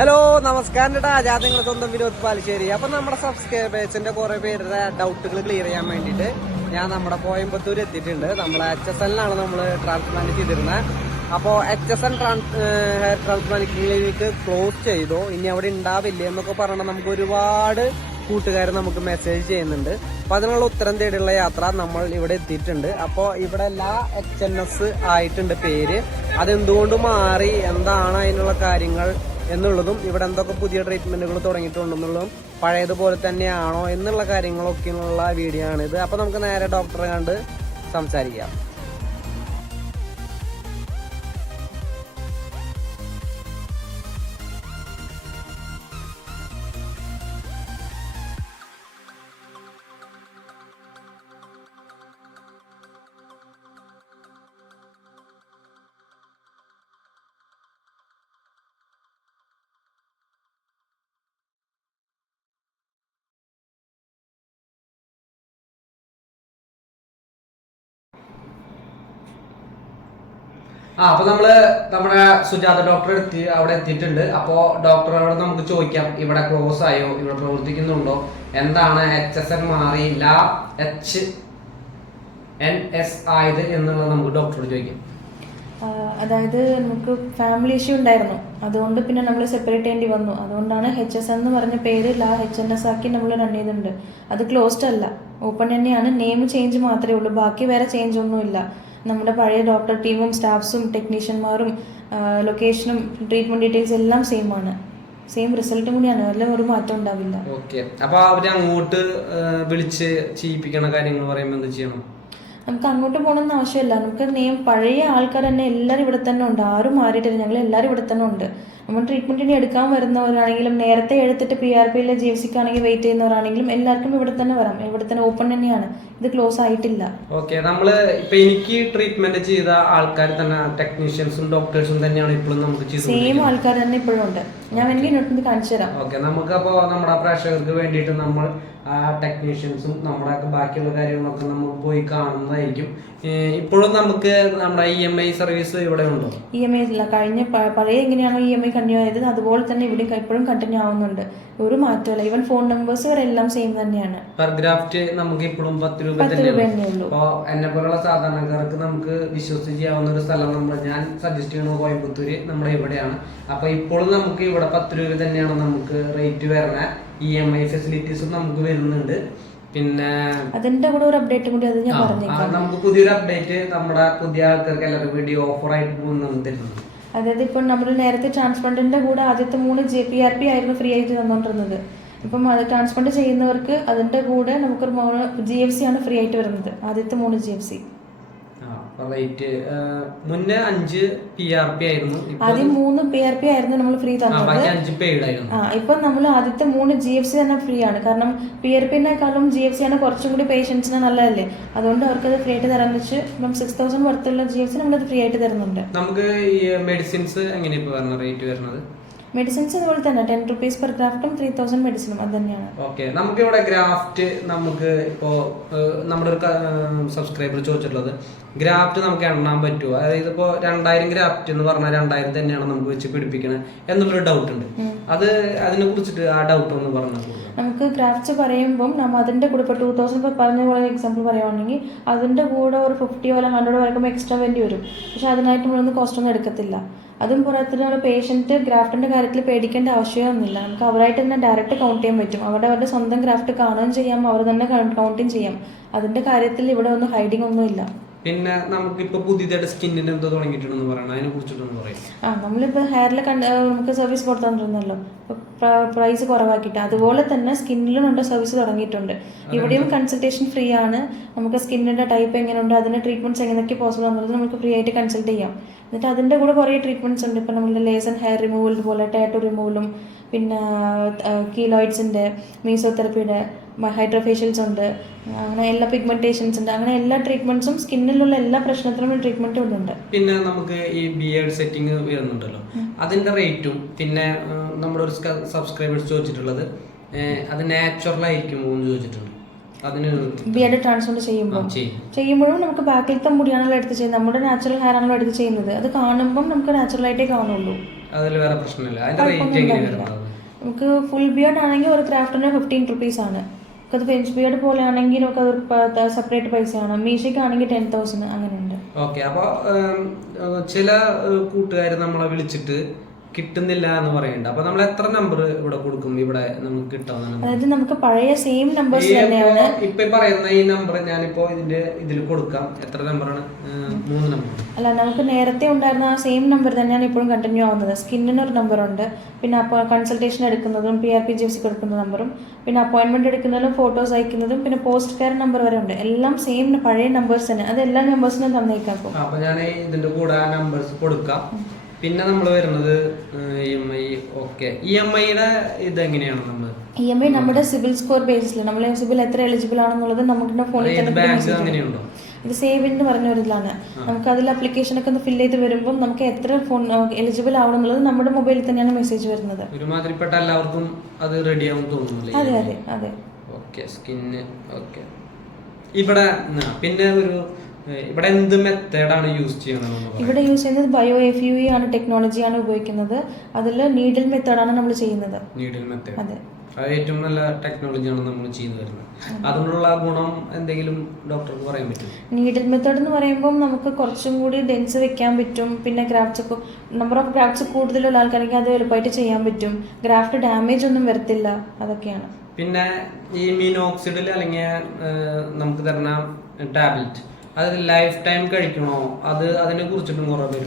Hello നമസ്കാരം ചേട്ടാ ഞാൻ നിങ്ങളുടെ സ്വന്തം വിനോദ് പാലശ്ശേരി. അപ്പൊ നമ്മുടെ സബ്സ്ക്രൈബേഴ്സിന്റെ കുറെ പേരുടെ ഡൗട്ടുകൾ ക്ലിയർ ചെയ്യാൻ വേണ്ടിയിട്ട് ഞാൻ നമ്മുടെ കോയമ്പത്തൂർ എത്തിയിട്ടുണ്ട്. നമ്മളെ എച്ച് എസ് എല്ലാണ് നമ്മൾ ട്രാൻസ്പ്ലാന്റ് ചെയ്തിരുന്നത് അപ്പോൾ H S N hair transplant clinic close ചെയ്തോ. ഇനി അവിടെ ഉണ്ടാവില്ല എന്നൊക്കെ പറഞ്ഞാൽ നമുക്ക് ഒരുപാട് കൂട്ടുകാർ നമുക്ക് മെസ്സേജ് ചെയ്യുന്നുണ്ട്. അപ്പൊ അതിനുള്ള ഉത്തരം തേടിയുള്ള യാത്ര നമ്മൾ ഇവിടെ എത്തിയിട്ടുണ്ട്. അപ്പോൾ ഇവിടെ എല്ലാ എച്ച് എൻ എസ് ആയിട്ടുണ്ട് പേര്. അതെന്തുകൊണ്ട് മാറി? എന്താണ് അതിനുള്ള കാര്യങ്ങൾ? എന്നുള്ളതും ഇവിടെ എന്തൊക്കെ പുതിയ ട്രീറ്റ്മെന്റുകൾ തുടങ്ങിയിട്ടുണ്ടെന്നുള്ളതും പഴയതുപോലെ തന്നെയാണോ എന്നുള്ള കാര്യങ്ങളൊക്കെയുള്ള വീഡിയോ ആണിത്. അപ്പൊ നമുക്ക് നേരെ ഡോക്ടറെ കണ്ട് സംസാരിക്കാം. ആ അപ്പൊ നമ്മൾ നമ്മുടെ സുജാത ഡോക്ടർ എത്തി അവിടെ എത്തിയിട്ടുണ്ട്. അപ്പോ ഡോക്ടറോട് നമുക്ക് ചോദിക്കാം ഇവിടെ ക്ലോസ് ആയോ ഇവിടെ പ്രവർത്തിക്കുന്നുണ്ടോ? എന്താണ് എച്ച് എസ് എൻ മാറി ലാ എച്ച് എൻ എസ് ആയത് എന്നുള്ളത് നമുക്ക് ഡോക്ടറോട് ചോദിക്കാം. അതായത് നമുക്ക് ഫാമിലി ഇഷ്യൂ ഉണ്ടായിരുന്നു. അതുകൊണ്ട് പിന്നെ നമ്മൾ സെപ്പറേറ്റ് ചെയ്യേണ്ടി വന്നു. അതുകൊണ്ടാണ് എച്ച് എസ് എന്ന് പറഞ്ഞ പേര് ലാ എച്ച് എൻ എസ് ആക്കി നമ്മൾ റൺ ചെയ്തിട്ടുണ്ട്. അത് ക്ലോസ്ഡ് അല്ല. ഓപ്പൺ തന്നെയാണ്. നെയിം ചേഞ്ച് മാത്രമേ ഉള്ളൂ. ബാക്കി വേറെ ചേഞ്ച് ഒന്നുമില്ല. നമ്മുടെ പഴയ ഡോക്ടർ ടീമും സ്റ്റാഫ്സും ടെക്നീഷ്യന്മാരും ലൊക്കേഷനും ട്രീറ്റ്മെന്റ് ഡീറ്റെയിൽസ് എല്ലാം സെയിം ആണ്. സെയിം റിസൾട്ടും കൂടിയാണ്. അതിൽ ഒരു മാറ്റം ഉണ്ടാവില്ല. ഓക്കെ അപ്പോൾ അവർ അങ്ങോട്ട് വിളിച്ച് ചെയ്യിപ്പിക്കണ കാര്യങ്ങൾ പറയുമ്പോൾ എന്ത് ചെയ്യണം? നമുക്ക് അങ്ങോട്ട് പോകണമെന്ന് ആവശ്യമില്ല. നമുക്ക് നെയിം പഴയ ആൾക്കാർ തന്നെ എല്ലാവരും ഇവിടെ തന്നെ ഉണ്ട്. ആരും മാറിയിട്ടില്ല. ഞങ്ങൾ എല്ലാവരും ഇവിടെ തന്നെ ഉണ്ട്. നമ്മൾ ട്രീറ്റ്മെന്റിന് എടുക്കാൻ വരുന്നവരാണെങ്കിലും നേരത്തെ എടുത്തിട്ട് പി ആർ പിയിലെ ജി എഫ് സിക്കാണെങ്കിൽ വെയിറ്റ് ചെയ്യുന്നവരാണെങ്കിലും എല്ലാവർക്കും ഇവിടെ തന്നെ വരാം. ഇവിടെ തന്നെ ഓപ്പൺ തന്നെയാണ്. ഇത് ക്ലോസ് ആയിട്ടില്ല. ഓക്കെ നമ്മൾ ഇപ്പൊ എനിക്ക് ട്രീറ്റ്മെന്റ് ചെയ്ത ആൾക്കാർ തന്നെ ടെക്നീഷ്യൻസും ഡോക്ടേഴ്സും തന്നെയാണ് ഇപ്പോഴും നമുക്ക് സെയിം ആൾക്കാർ തന്നെ ഇപ്പോഴും ഉണ്ട്. ഞാൻ എനിക്ക് ഇങ്ങോട്ട് കാണിച്ചു തരാം. ഓക്കെ നമുക്കപ്പോ നമ്മുടെ പ്രേക്ഷകർക്ക് വേണ്ടിയിട്ട് നമ്മൾ ആ ടെക്നീഷ്യൻസും നമ്മുടെ ബാക്കിയുള്ള കാര്യങ്ങളൊക്കെ നമ്മൾ പോയി കാണുന്നതായിരിക്കും. ഇപ്പോഴും നമുക്ക് നമ്മുടെ ഇ എം ഐ സർവീസ് ഇവിടെ ഉണ്ടോ? ഇ എം ഐ ഇല്ല. കഴിഞ്ഞ പഴയ എങ്ങനെയാണോ ഇ എം ഐ കണ്ടിന്യൂ ആയത് അതുപോലെ തന്നെ ഇവിടെ ഇപ്പോഴും കണ്ടിന്യൂ ആവുന്നുണ്ട്. ഒരു മാറ്റമില്ല. ഈവൻ ഫോൺ നമ്പേഴ്സ് വരെ എല്ലാം സെയിം തന്നെയാണ്. പെർ ഗ്രാഫ്റ്റ് നമുക്ക് ഇപ്പോഴും പത്ത് രൂപ അപ്പോ എന്നെ പോലുള്ള സാധാരണക്കാർക്ക് നമുക്ക് വിശ്വസിച്ച് ചെയ്യാവുന്ന ഒരു സ്ഥലം നമ്മൾ ഞാൻ സജസ്റ്റ് ചെയ്യുന്നത് കോയമ്പത്തൂര് നമ്മുടെ ഇവിടെയാണ്. അപ്പൊ ഇപ്പോഴും നമുക്ക് ഇവിടെ പത്ത് രൂപ തന്നെയാണ് നമുക്ക് റേറ്റ് വരുന്ന ഇ എം ഐ ഫെസിലിറ്റീസും നമുക്ക് വരുന്നുണ്ട്. പിന്നെ അതിന്റെ കൂടെ ഒരു അപ്ഡേറ്റ് കൂടി അത് ഞാൻ പറഞ്ഞേക്കാം. നമുക്ക് പുതിയൊരു അപ്ഡേറ്റ് നമ്മുടെ പുതിയ ആൾക്കാർക്ക് എല്ലാവരും വീഡിയോ ഓഫർ ആയിട്ട് പോകുന്നുണ്ട് അതായത് ഇപ്പോൾ നമ്മൾ നേരത്തെ ട്രാൻസ്പ്ലാന്റിന്റെ കൂടെ ആദ്യത്തെ മൂന്ന് ജെ പി ആർ പി ആയിരുന്നു ഫ്രീ ആയിട്ട് തന്നുകൊണ്ടിരുന്നത് ഇപ്പം അത് ട്രാൻസ്പ്ലാന്റ് ചെയ്യുന്നവർക്ക് അതിന്റെ കൂടെ നമുക്ക് മൂന്ന് ജി എഫ് സി ആണ് ഫ്രീ ആയിട്ട് വരുന്നത്. ആദ്യത്തെ മൂന്ന് ജി എഫ് സി റേറ്റ് മുന്നേ അഞ്ച് പി ആർ പി ആയിരുന്നു. ആദ്യം മൂന്ന് പി ആർ പി ആയിരുന്നു നമ്മൾ ഫ്രീ തന്നത്. അഞ്ച് പെയ്ഡ് ആയിരുന്നു. ആ ഇപ്പം നമ്മൾ ആദ്യത്തെ മൂന്ന് ജി എഫ് സി തന്നെ ഫ്രീ ആണ്. കാരണം പി ആർ പിന്നെക്കാളും ജി എഫ് സി ആണ് കുറച്ചും കൂടി പേഷ്യൻസിന് നല്ലതല്ലേ? അതുകൊണ്ട് അവർക്കത് ഫ്രീ ആയിട്ട് തരാൻ വെച്ച് ഇപ്പം സിക്സ് തൗസൻഡ് വർത്തുള്ള ജി എഫ് സി നമ്മളത് ഫ്രീ ആയിട്ട് തരുന്നുണ്ട്. നമുക്ക് ഈ മെഡിസിൻസ് എങ്ങനെയാണ് ഇപ്പൊ വരുന്ന റേറ്റ് വരുന്നത്? മെഡിസിൻസ് അതുപോലെ തന്നെ ടെൻ റുപ്പീസ് പെർ ഗ്രാഫ്റ്റും ത്രീ തൗസൻഡ് മെഡിസിനും അത് തന്നെയാണ് ഓക്കെ നമുക്ക് ഇവിടെ ഗ്രാഫ്റ്റ് നമുക്ക് ഇപ്പോ നമ്മുടെ ഒരു സബ്സ്ക്രൈബർ ചോദിച്ചിട്ടുള്ളത് ഗ്രാഫ്റ്റ് നമുക്ക് എണ്ണാൻ പറ്റുമോ അതായത് ഇപ്പോ രണ്ടായിരം ഗ്രാഫ്റ്റ് എന്ന് പറഞ്ഞാൽ രണ്ടായിരം തന്നെയാണ് നമുക്ക് വെച്ച് പിടിപ്പിക്കണത് എന്നുള്ളൊരു ഡൗട്ട് ഉണ്ട്. അത് അതിനെ കുറിച്ചിട്ട് ആ ഡൗട്ട് ഒന്ന് പറഞ്ഞു നമുക്ക് ക്രാഫ്റ്റ്സ് പറയുമ്പം നമ്മൾ അതിന്റെ കൂടെ ഇപ്പോൾ ടൂ തൗസൻഡ് ഇപ്പോൾ പറഞ്ഞ പോലെ എക്സാമ്പിൾ പറയുവാണെങ്കിൽ അതിന്റെ കൂടെ ഒരു ഫിഫ്റ്റിയോ പോലെ ഹൺഡ്രഡോ വരക്കുമ്പോൾ എക്സ്ട്രാ വേണ്ടി വരും. പക്ഷേ അതിനായിട്ട് നമ്മളൊന്നും കോസ്റ്റ് ഒന്നും എടുക്കത്തില്ല. അതും നമ്മുടെ പേഷ്യന്റ് ഗ്രാഫ്റ്റിന്റെ കാര്യത്തിൽ പേടിക്കേണ്ട ആവശ്യമൊന്നുമില്ല. നമുക്ക് അവരായിട്ട് തന്നെ ഡയറക്റ്റ് കൗണ്ട് ചെയ്യാൻ പറ്റും. അവരുടെ അവരുടെ സ്വന്തം ഗ്രാഫ്റ്റ് കാണുകയും ചെയ്യാം. അവർ തന്നെ കൗണ്ടിങ് ചെയ്യാം. അതിന്റെ കാര്യത്തിൽ ഇവിടെ ഒന്നും ഹൈഡിങ് ഒന്നുമില്ല പിന്നെ നമുക്കിപ്പോ പുതിയതായിട്ട് സ്കിന്നിന് എന്തോ തുടങ്ങിയിട്ടുണ്ടെന്ന് പറയണം. അതിനെ കുറിച്ചിട്ടൊന്ന് പറയും. ആ നമ്മളിപ്പോൾ ഹെയറിൽ കണ്ട് നമുക്ക് സർവീസ് കൊടുത്തോണ്ടിരുന്നല്ലോ പ്രൈസ് കുറവാക്കിയിട്ട്. അതുപോലെ തന്നെ സ്കിന്നിലും ഉണ്ട് സർവീസ് തുടങ്ങിയിട്ടുണ്ട്. ഇവിടെയും കൺസൾട്ടേഷൻ ഫ്രീ ആണ്. നമുക്ക് സ്കിന്നിന്റെ ടൈപ്പ് എങ്ങനെയുണ്ട് അതിന്റെ ട്രീറ്റ്മെന്റ്സ് എങ്ങനെയൊക്കെ പോസിബിൾ ആണെന്നുള്ളത് നമുക്ക് ഫ്രീ ആയിട്ട് കൺസൾട്ട് ചെയ്യാം. എന്നിട്ട് അതിന്റെ കൂടെ കുറേ ട്രീറ്റ്മെന്റ്സ് ഉണ്ട്. ഇപ്പം നമ്മുടെ ലേസൺ ഹെയർ റിമൂവൽ പോലെ ടാറ്റു റിമൂവലും പിന്നെ കീലോയിഡ്സിന്റെ മീസോതെറപ്പിയുടെ ഹൈഡ്രോഫേഷ്യൽസ് ഉണ്ട് അങ്ങനെ എല്ലാ പിഗ്മെന്റേഷൻസ് ഉണ്ട്. അങ്ങനെ എല്ലാ ട്രീറ്റ്മെന്റ്സും സ്കിന്നിലുള്ള എല്ലാ പ്രശ്നത്തിനും ട്രീറ്റ്മെന്റ് ഉണ്ട് പിന്നെ നമുക്ക് ഈ ബിയേഡ് സെറ്റിംഗ് വരുന്നുണ്ടല്ലോ. അതിന്റെ റേറ്റും പിന്നെ നമ്മുടെ ഒരു സബ്സ്ക്രൈബേഴ്സ് ചോദിച്ചിട്ടുള്ളത് അത് നാച്ചുറൽ ആയിരിക്കുമോ എന്ന് ചോദിച്ചിട്ടുണ്ട്. അതിന് ബി എഡ് ട്രാൻസ്ഫർ ചെയ്യുമ്പോൾ ചെയ്യുമ്പോഴും നമുക്ക് ബാക്കിലത്തെ മുടിയാണല്ലോ എടുത്ത് ചെയ്യുന്നത്. നമ്മുടെ നാച്ചുറൽ ഹെയർ ആണല്ലോ എടുത്ത് ചെയ്യുന്നത്. അത് കാണുമ്പോൾ നമുക്ക് നാച്ചുറൽ ആയിട്ടേ കാണുള്ളൂ. നമുക്ക് ഫുൾ ബിയർഡ് ആണെങ്കിൽ ഒരു ക്രാഫ്റ്റിന് ഫിഫ്റ്റീൻ റുപ്പീസ് ആണ്. നമുക്കത് ഫെഞ്ച് ബിയർഡ് പോലെ ആണെങ്കിൽ നമുക്ക് അത് സെപ്പറേറ്റ് പൈസയാണ്. മീശയ്ക്കാണെങ്കിൽ ടെൻ തൗസൻഡ് അങ്ങനെയുണ്ട്. ഓക്കെ അപ്പൊ ഉം, ഉം, ചില കൂട്ടുകാർ നമ്മളെ വിളിച്ചിട്ട് കിട്ടുന്നില്ല എന്ന് പറയുന്നുണ്ട്. അപ്പൊ നമ്മൾ എത്ര നമ്പർ ഇവിടെ കൊടുക്കും? ഇവിടെ നമുക്ക് കിട്ടാവുന്ന? അതായത് നമുക്ക് പഴയ സെയിം നമ്പേഴ്സ് തന്നെയാണ്. ഇപ്പൊ പറയുന്ന ഈ നമ്പർ ഞാനിപ്പോ ഇതിന്റെ ഇതിൽ കൊടുക്കാം. എത്ര നമ്പർ ആണ്? മൂന്ന് നമ്പർ അല്ല നമുക്ക് നേരത്തെ ഉണ്ടായിരുന്ന ആ സെയിം നമ്പർ തന്നെയാണ് ഇപ്പോഴും കണ്ടിന്യൂ ആവുന്നത്. സ്കിന്നിന് ഒരു നമ്പർ ഉണ്ട്. പിന്നെ അപ്പോൾ കൺസൾട്ടേഷൻ എടുക്കുന്നതും P R P G F കൊടുക്കുന്ന നമ്പറും പിന്നെ അപ്പോയിന്റ്മെന്റ് എടുക്കുന്നതും ഫോട്ടോസ് അയക്കുന്നതും പിന്നെ പോസ്റ്റ് കെയർ നമ്പർ വരെ ഉണ്ട്. എല്ലാം സെയിം പഴയ നമ്പേഴ്സ് തന്നെ. അത് എല്ലാ നമ്പേഴ്സിനും തന്നേക്കാം അപ്പൊ ഞാൻ ഇതിന്റെ കൂടെ ആ നമ്പേഴ്സ് കൊടുക്കാം. പിന്നെ നമ്മൾ വരുന്നത് E M I okay E M ഐയുടെ ഇത് എങ്ങനെയാണ് നമ്മൾ ഇ എം ഐ നമ്മുടെ സിവിൽ സ്കോർ ബേസിൽ നമ്മൾ സിവിൽ എത്ര എലിജിബിൾ ആണെന്നുള്ളത് നമ്മുടെ ഫോണിൽ തന്നെ ഇത് സേവ് എന്ന് പറഞ്ഞ ഒരു ഇതിലാണ്. നമുക്ക് അതിൽ അപ്ലിക്കേഷൻ ഒക്കെ ഒന്ന് ഫില്ല് ചെയ്ത് വരുമ്പോൾ നമുക്ക് എത്ര ഫോൺ എലിജിബിൾ ആവണം എന്നുള്ളത് നമ്മുടെ മൊബൈലിൽ തന്നെയാണ് മെസ്സേജ് വരുന്നത്. ഒരുമാതിരിപ്പെട്ട എല്ലാവർക്കും അത് റെഡി ആവും തോന്നുന്നില്ലേ? അതെ അതെ അതെ. ഓക്കെ സ്കിന്ന് ഓക്കെ ഇവിടെ പിന്നെ ഒരു ഇവിടെ എന്ത് മെത്തേഡാണ് യൂസ് ചെയ്യുന്നത് ഇവിടെ യൂസ് ചെയ്യുന്നത് ബയോ എഫ് യു ആണ് ടെക്നോളജിയാണ് ഉപയോഗിക്കുന്നത്. അതിൽ നീഡിൽ മെത്തേഡാണ് നമ്മൾ ചെയ്യുന്നത്. നീഡിൽ മെത്തേഡ് അതെ. ഏറ്റവും നല്ല ടെക്നോളജിയാണ് നമ്മൾ ചെയ്തു വരുന്നത്. അതുകൊണ്ടുള്ള ഗുണം എന്തെങ്കിലും ഡോക്ടർക്ക് പറയാൻ പറ്റും നീഡിൽ മെത്തേഡ് എന്ന് പറയുമ്പോൾ നമുക്ക് കുറച്ചും കൂടി ഡെൻസ് വെക്കാൻ പറ്റും. പിന്നെ ഗ്രാഫ്റ്റ്സ് നമ്പർ ഓഫ് ഗ്രാഫ്റ്റ്സ് കൂടുതലുള്ള ആൾക്കാർക്ക് അത് എളുപ്പമായിട്ട് ചെയ്യാൻ പറ്റും. ഗ്രാഫ്റ്റ് ഡാമേജ് ഒന്നും വരത്തില്ല. അതൊക്കെയാണ്. പിന്നെ ഈ മീനോക്സിഡിൽ അല്ലെങ്കിൽ നമുക്ക് തരുന്ന ടാബ്ലറ്റ് അത് ലൈഫ് ടൈം കഴിക്കണോ? അത് അതിനെ കുറിച്ചിട്ടും കുറെ പേര്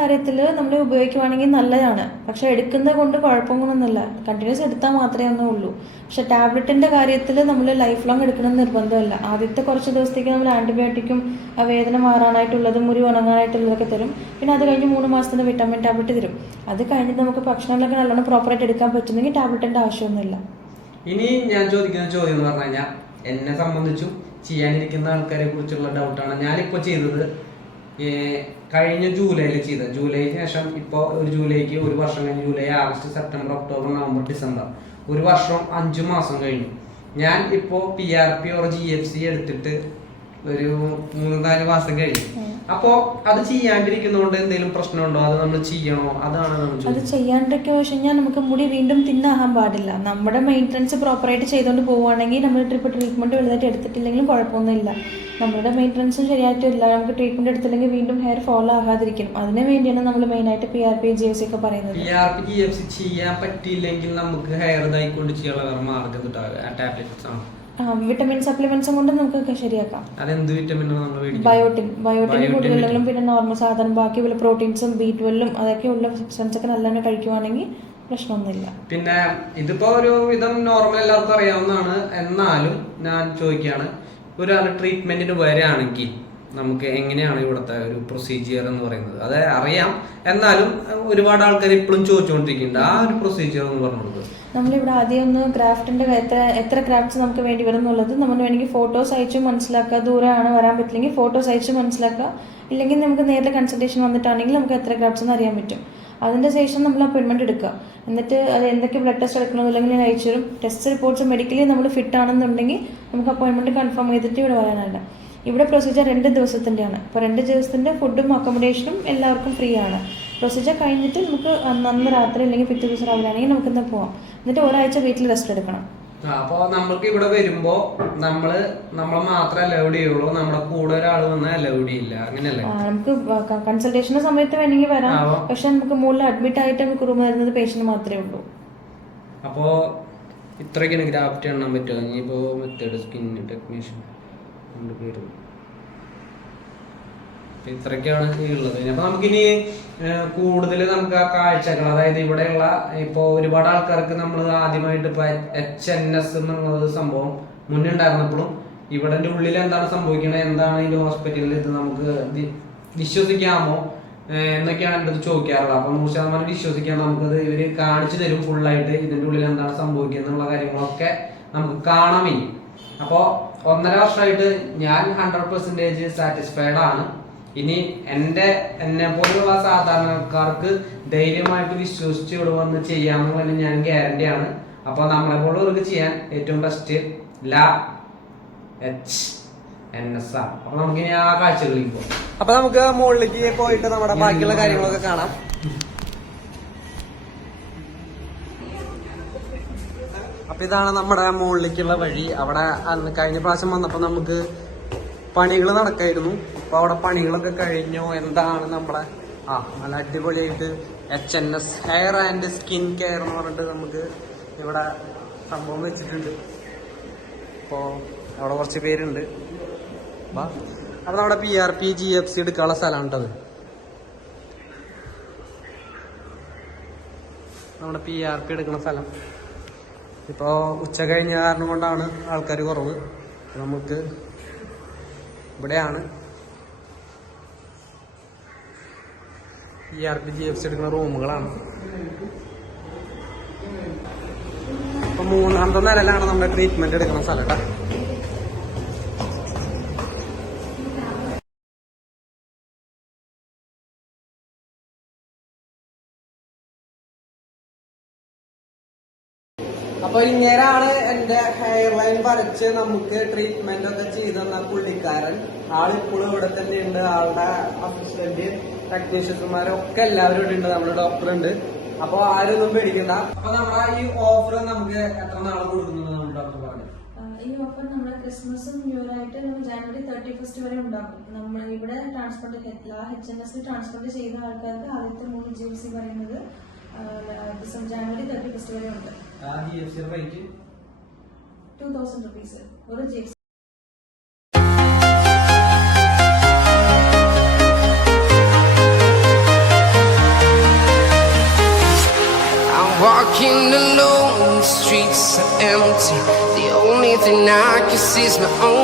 കാര്യത്തിൽ നമ്മൾ ഉപയോഗിക്കുവാണെങ്കിൽ നല്ലതാണ്. പക്ഷെ എടുക്കുന്നത് കൊണ്ട് കുഴപ്പമൊന്നുമില്ല കണ്ടിന്യൂസ് എടുത്താൽ മാത്രമേ ഒന്നും ഉള്ളൂ പക്ഷെ ടാബ്ലറ്റിന്റെ കാര്യത്തിൽ നമ്മൾ ലൈഫ് ലോങ് എടുക്കണം നിർബന്ധമല്ല. ആദ്യത്തെ കുറച്ച് ദിവസത്തേക്ക് നമ്മൾ ആന്റിബയോട്ടിക്കും ആ വേദന മാറാനായിട്ടുള്ളതും മുറി ഉണങ്ങാനായിട്ടുള്ളതൊക്കെ തരും. പിന്നെ അത് കഴിഞ്ഞ് മൂന്ന് മാസത്തിന് വിറ്റാമിൻ ടാബ്ലറ്റ് തരും. അത് കഴിഞ്ഞിട്ട് നമുക്ക് ഭക്ഷണങ്ങളൊക്കെ നല്ലോണം പ്രോപ്പറായിട്ട് എടുക്കാൻ പറ്റുന്നെങ്കിൽ ടാബ്ലറ്റിന്റെ ആവശ്യമൊന്നുമില്ല. ഇനി ഞാൻ ചോദിക്കുന്ന ചോദ്യം എന്ന് പറഞ്ഞു കഴിഞ്ഞാൽ എന്നെ സംബന്ധിച്ചും ചെയ്യാനിരിക്കുന്ന ആൾക്കാരെ കുറിച്ചുള്ള ഡൗട്ടാണ് ഞാനിപ്പോൾ ചെയ്തത് കഴിഞ്ഞ ജൂലൈയിൽ ചെയ്ത. ജൂലൈക്ക് ശേഷം ഇപ്പോൾ ഒരു ജൂലൈക്ക് ഒരു വർഷം കഴിഞ്ഞ് July August September October November December. ഒരു വർഷം അഞ്ചു മാസം കഴിഞ്ഞു. ഞാൻ ഇപ്പോൾ P R P or G F C എടുത്തിട്ട് ഒരു മൂന്ന് നാല് മാസം കഴിഞ്ഞു. അപ്പോ അത് ചെയ്യാണ്ടിരിക്കുന്നതുകൊണ്ട് എന്തെങ്കിലും പ്രശ്നമുണ്ടോ? അത് നമ്മൾ ചെയ്യണോ? അതാണ് നമ്മൾ അത് ചെയ്യാണ്ടൊക്കെ വെച്ച് കഴിഞ്ഞാൽ നമുക്ക് മുടി വീണ്ടും തിന്നാകാൻ പാടില്ല. നമ്മുടെ മെയിന്റനൻസ് പ്രോപ്പറായിട്ട് ചെയ്തുകൊണ്ട് പോവുകയാണെങ്കിൽ നമ്മൾ ട്രിപ്പ് ട്രീറ്റ്മെന്റ് വലുതായിട്ട് എടുത്തിട്ടില്ലെങ്കിലും കുഴപ്പമൊന്നുമില്ല. നമ്മുടെ മെയിന്റനൻസും ശരിയായിട്ടില്ല. നമുക്ക് ട്രീറ്റ്മെന്റ് എടുത്തില്ലെങ്കിൽ വീണ്ടും ഹെയർ ഫോളോ ആകാതിരിക്കും. അതിനു വേണ്ടിയാണ് നമ്മൾ മെയിനായിട്ട് P R P G S ഒക്കെ പറയുന്നത്. P R P G F C ചെയ്യാൻ പറ്റിയില്ലെങ്കിൽ നമുക്ക് ഹെയർ ഇതായിക്കൊണ്ട് ചെയ്യാനുള്ള മാർഗം ടാബ്ലറ്റ്സ് ആണ്. വിറ്റമിൻ സപ്ലിമെന്റ്സും കൊണ്ട് നമുക്ക് ശരിയാക്കാം. അതെന്ത് നമ്മൾ മേടിക്കുന്നത്? ബയോട്ടിൻ ബയോട്ടിൻ കൂടുതലും കൂടുതലെങ്കിലും പിന്നെ നോർമൽ സാധനം ബാക്കി വല്ല പ്രോട്ടീൻസും ബി ട്വൽവും അതൊക്കെ ഉള്ള സബ്സ്റ്റൻസ് ഒക്കെ നല്ലോണം കഴിക്കുവാണെങ്കിൽ പ്രശ്നമൊന്നുമില്ല. പിന്നെ ഇതിപ്പോ ഒരു വിധം നോർമൽ എല്ലാവർക്കും അറിയാവുന്നതാണ്. എന്നാലും ഞാൻ ചോദിക്കുകയാണ് ഒരാൾ ട്രീറ്റ്മെന്റിന് വരികയാണെങ്കിൽ നമുക്ക് എങ്ങനെയാണ് ഇവിടുത്തെ ഒരു പ്രൊസീജിയർ എന്ന് പറയുന്നത്? അത് അറിയാം. എന്നാലും ഒരുപാട് ആൾക്കാർ ഇപ്പോഴും ചോദിച്ചുകൊണ്ടിരിക്കുന്നുണ്ട് ആ ഒരു പ്രൊസീജിയർ എന്ന് പറഞ്ഞു കൊടുക്കുക നമ്മളിവിടെ ആദ്യം ഒന്ന് ക്രാഫ്റ്റിന്റെ എത്ര എത്ര ക്രാഫ്റ്റ്സ് നമുക്ക് വേണ്ടി വരും എന്നുള്ളത് നമ്മൾ വേണമെങ്കിൽ ഫോട്ടോസ് അയച്ചു മനസ്സിലാക്കുക. ദൂരമാണ് വരാൻ പറ്റില്ലെങ്കിൽ ഫോട്ടോസ് അയച്ചു മനസ്സിലാക്കുക. ഇല്ലെങ്കിൽ നമുക്ക് നേരത്തെ കൺസൾട്ടേഷൻ വന്നിട്ടാണെങ്കിൽ നമുക്ക് എത്ര ക്രാഫ്റ്റ്സ് എന്ന് അറിയാൻ പറ്റും. അതിന്റെ ശേഷം നമ്മൾ അപ്പോയിൻമെന്റ് എടുക്കുക. എന്നിട്ട് അത് എന്തൊക്കെ ബ്ലഡ് ടെസ്റ്റ് എടുക്കണോ അല്ലെങ്കിൽ ഞാൻ അയച്ചു തരും. ടെസ്റ്റ് റിപ്പോർട്ട്സ് മെഡിക്കലി നമ്മൾ ഫിറ്റ് ആണെന്നുണ്ടെങ്കിൽ നമുക്ക് അപ്പോയിൻമെന്റ് കൺഫേം ചെയ്തിട്ട് ഇവിടെ വരാനല്ല. ഇവിടെ പ്രൊസീജിയർ രണ്ട് ദിവസത്തിന്റെയാണ്. അപ്പോൾ രണ്ട് ദിവസത്തിന്റെ ഫുഡും അക്കോമഡേഷനും എല്ലാവർക്കും ഫ്രീ ആണ്. പ്രൊസീജിയർ കഴിഞ്ഞിട്ട് നമുക്ക് അന്ന് രാത്രി അല്ലെങ്കിൽ പിറ്റേ ദിവസം രാവിലെ ആണെങ്കിൽ നമുക്ക് ഇന്ന് പോവാം. എന്നിട്ട് ഒരാഴ്ച വീട്ടിൽ റെസ്റ്റ് എടുക്കണം. അപ്പോ നമ്മൾക്ക് ഇവിടെ വരുമ്പോ നമ്മൾ നമ്മളെ മാത്രം അലൗഡ് ചെയ്യുള്ളൂ. നമ്മുടെ കൂടെ ഒരാൾ വന്നാൽ അലൗഡ് ചെയ്യില്ല. അങ്ങനെയല്ലേ? നമുക്ക് കൺസൾട്ടേഷന്റെ സമയത്ത് വേണമെങ്കിൽ വരാം. പക്ഷെ നമുക്ക് മുകളിൽ അഡ്മിറ്റ് ആയിട്ട് നമുക്ക് റൂം വരുന്നത് പേഷ്യന്റ് മാത്രമേ ഉള്ളൂ. അപ്പോ ഇത്രയ്ക്കാണ് ഗ്രാഫ്റ്റ് എണ്ണാൻ പറ്റുമോ ഇനിയിപ്പോ മെത്തേഡ് സ്കിൻ ടെക്നീഷ്യൻ രണ്ട് പേര് ഇത്രയ്ക്കാണ് ഉള്ളത്. അപ്പൊ നമുക്കിനി കൂടുതൽ നമുക്ക് ആ കാഴ്ചകൾ അതായത് ഇവിടെയുള്ള ഇപ്പൊ ഒരുപാട് ആൾക്കാർക്ക് നമ്മൾ ആദ്യമായിട്ട് ഇപ്പൊ എച്ച് എൻ എസ് എന്നുള്ളത് സംഭവം മുന്നേ ഉണ്ടായിരുന്നപ്പോഴും ഇവിടെ ഉള്ളിൽ എന്താണ് സംഭവിക്കുന്നത് എന്താണ് ഈ ഹോസ്പിറ്റലിൽ ഇത് നമുക്ക് വിശ്വസിക്കാമോ എന്നൊക്കെയാണ് എന്റെ ചോദിക്കാറുള്ളത്. അപ്പൊ നൂറ് ശതമാനം വിശ്വസിക്കാൻ നമുക്കത് ഇവർ കാണിച്ചു തരും ഫുള്ളായിട്ട് ഇതിന്റെ ഉള്ളിൽ എന്താണ് സംഭവിക്കുന്നത് എന്നുള്ള കാര്യങ്ങളൊക്കെ നമുക്ക് കാണാമേ ഇനി. അപ്പോ ഒന്നര വർഷമായിട്ട് ഞാൻ ഹൺഡ്രഡ് പെർസെന്റേജ് സാറ്റിസ്ഫൈഡ് ആണ്. ഇനി എന്റെ എന്നെ പോലുള്ള സാധാരണക്കാർക്ക് ധൈര്യമായിട്ട് വിശ്വസിച്ച് ഇവിടെ വന്ന് ചെയ്യാമെന്നുള്ള ഞാൻ ഗ്യാരണ്ടി ആണ് അപ്പൊ നമ്മളെ പോലുള്ളവർക്ക് ചെയ്യാൻ ഏറ്റവും ബെസ്റ്റ് ലാ എച്ച് എൻ എസ് ആർ അപ്പൊ നമുക്ക് ഇനി ആ കാഴ്ചകളിലേക്ക് പോകാം അപ്പൊ നമുക്ക് മുകളിലേക്ക് പോയിട്ട് നമ്മുടെ ബാക്കിയുള്ള കാര്യങ്ങളൊക്കെ കാണാം. അപ്പൊ ഇതാണ് നമ്മുടെ മുകളിലേക്കുള്ള വഴി. അവിടെ അന്ന് കഴിഞ്ഞ പ്രാവശ്യം വന്നപ്പോ നമുക്ക് പണികൾ നടക്കായിരുന്നു. ഇപ്പൊ അവിടെ പണികളൊക്കെ കഴിഞ്ഞു. എന്താണ് നമ്മളെ ആ നല്ല അടിപൊളിയായിട്ട് H N S hair and skin care എന്ന് പറഞ്ഞിട്ട് നമുക്ക് ഇവിടെ സംഭവം വെച്ചിട്ടുണ്ട്. അപ്പോ അവിടെ കുറച്ച് പേരുണ്ട്. അപ്പൊ നമ്മുടെ P R P G F C എടുക്കാനുള്ള സ്ഥലമാണ് കേട്ടത് നമ്മുടെ പി ആർ പി എടുക്കുന്ന സ്ഥലം. ഇപ്പോൾ ഉച്ച കഴിഞ്ഞ കാരണം കൊണ്ടാണ് ആൾക്കാർ കുറവ്. നമുക്ക് ഇവിടെയാണ്. E R P G F C എടുക്കുന്ന റൂമുകളാണ്. അപ്പൊ മൂന്നാമത്തെ നിലയിലാണ് നമ്മുടെ ട്രീറ്റ്മെന്റ് എടുക്കുന്ന സ്ഥലം കേട്ടോ. അപ്പൊ ലൈൻ വരച്ച് നമുക്ക് ട്രീറ്റ്മെന്റ് ഒക്കെ ചെയ്തെന്ന പുള്ളിക്കാരൻ. ആളിപ്പോഴും ഇവിടെ തന്നെ ഉണ്ട് ആളുടെ അസിസ്റ്റന്റ് ടെക്നീഷ്യന്മാരൊക്കെ എല്ലാവരും ഇവിടെ ഉണ്ട്. നമ്മുടെ ഡോക്ടർ ഉണ്ട്. അപ്പൊ ആരൊന്നും പേടിക്കണ്ട. അപ്പൊ നമ്മുടെ ഈ ഓഫർ നമുക്ക് എത്ര നാൾ കൊടുക്കുന്നുണ്ട് നമ്മുടെ ഡോക്ടർ പറഞ്ഞു? ഈ ഓഫർ നമ്മൾ ക്രിസ്മസും ന്യൂ നമ്മൾ ജനുവരി തേർട്ടി ഫസ്റ്റ് വരെ ഉണ്ടാകും നമ്മൾ ഇവിടെ ട്രാൻസ്പോർട്ട് എല്ലാ എച്ച് എൻ എസ് ട്രാൻസ്പോർട്ട് ചെയ്ത ആൾക്കാർക്ക് ആദ്യത്തെ മൂന്ന് ജി എഫ് സി പറയുന്നത് ഡിസംബർ ജാനുവരി തേർട്ടി ഫസ്റ്റ് വരെ ഉണ്ട്. 2000 rupees sir. GST. Walking alone, the streets are empty. The only thing I can see is my own.